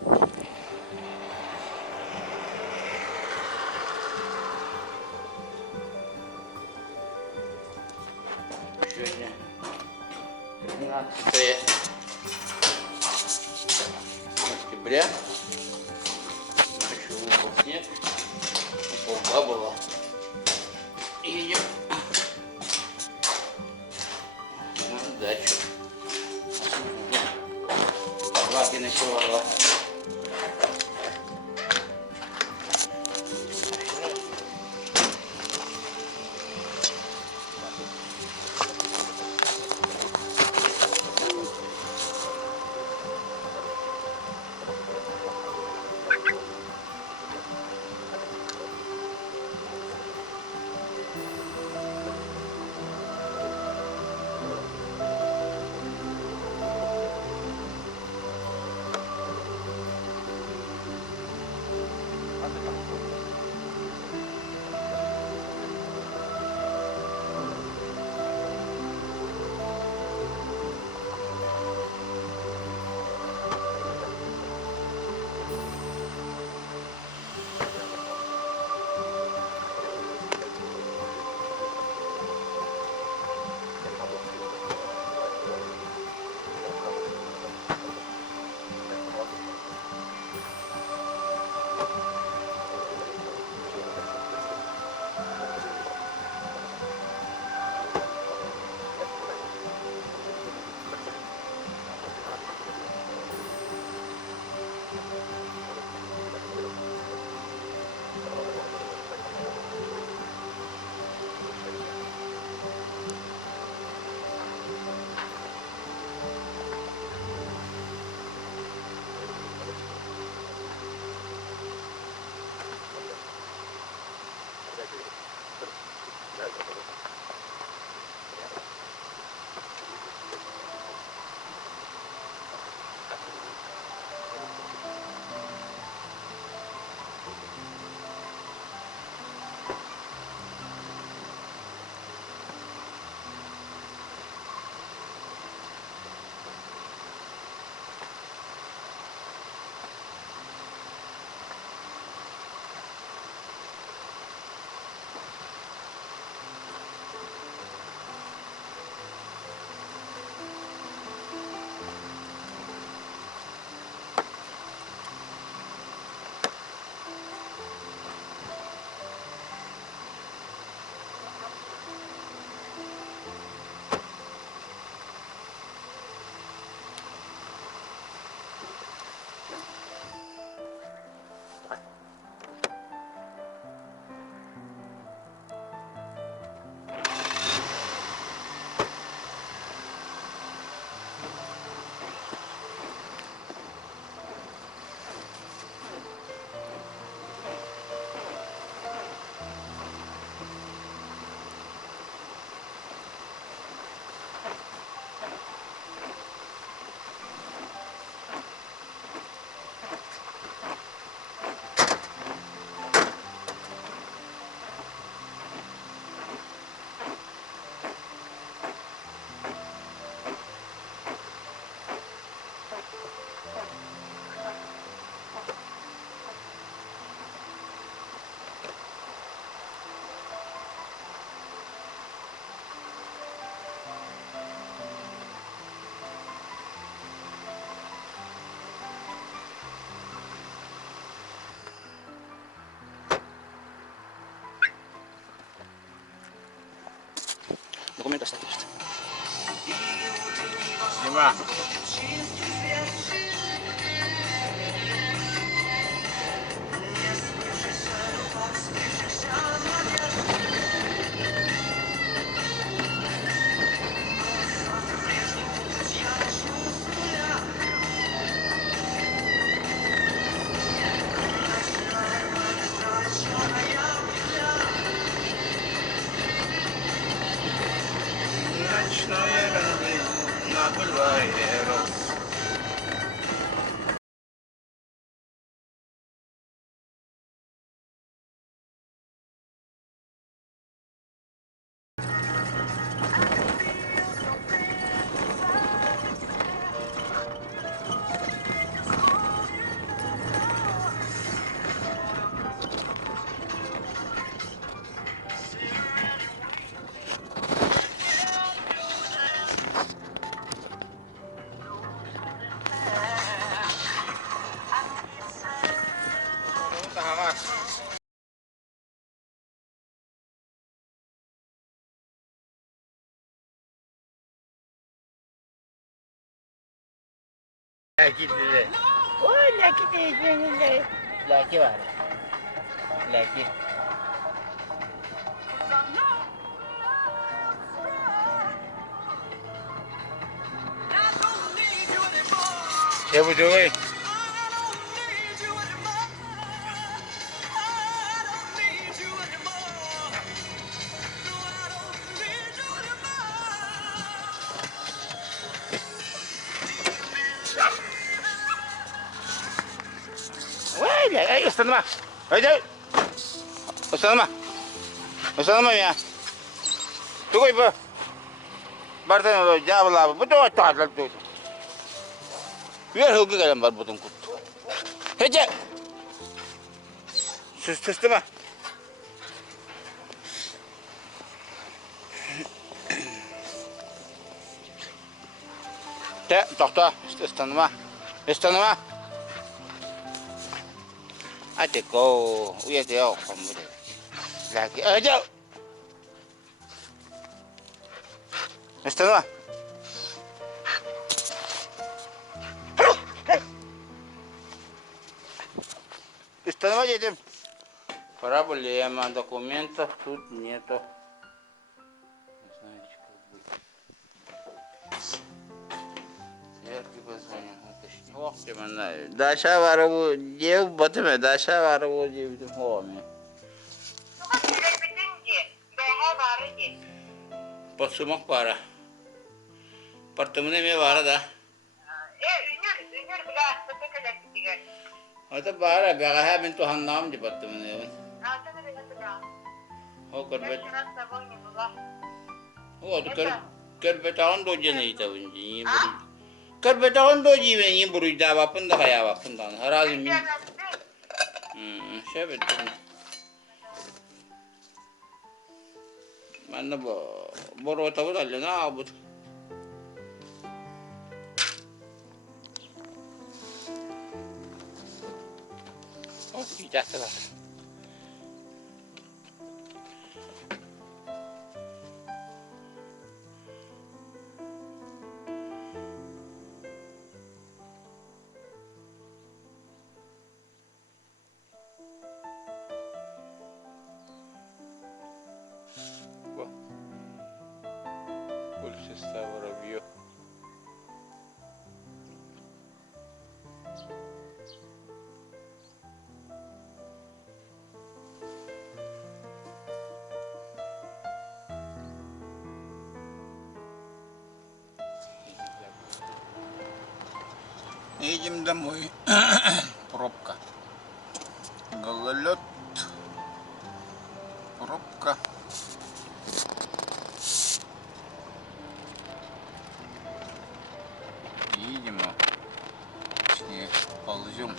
Сегодня 13 октября. Ночью выпал снег, полка была. Едем на дачу. Лаки ночевала. Документы оставили. Нема. Ночное на бульваре роз. Laki dedi. Ой, Laki dedi. Laki var. Laki. Şey bu Joey. Ой, эй, останови. Эй, останови. Останови меня. Tukой бы. Бартен дьявола. Буду так тут. Вверх гигалем бар будем кут. Хеже. Система. Те, тохта, останови. Останови. Ate ko, uya dia kamu lagi aja. Estaba. Estaba dedim. Проблема, документов тут нету. Не знаю, как быть. Сверху позвоним. Daşa var bu diye batı daşa var bu diye bir homi. Pasumak para. Partamine mi var da? Ünür biraz tekrar gidiyor. Hatta bara baga ha bin tuhan nam di partamine. Ho karbet. Ho karbet do jene ita bunji. Karbet do jiwe ni buru da bapun da kaya bapun da. Harazi min. Şey betul. Mana boru tahu dah lena abut. Oh, tidak salah. Больше 100 воробьев. Едем домой. Пробка. Гололед. Пробка. Едем, точнее, ползем.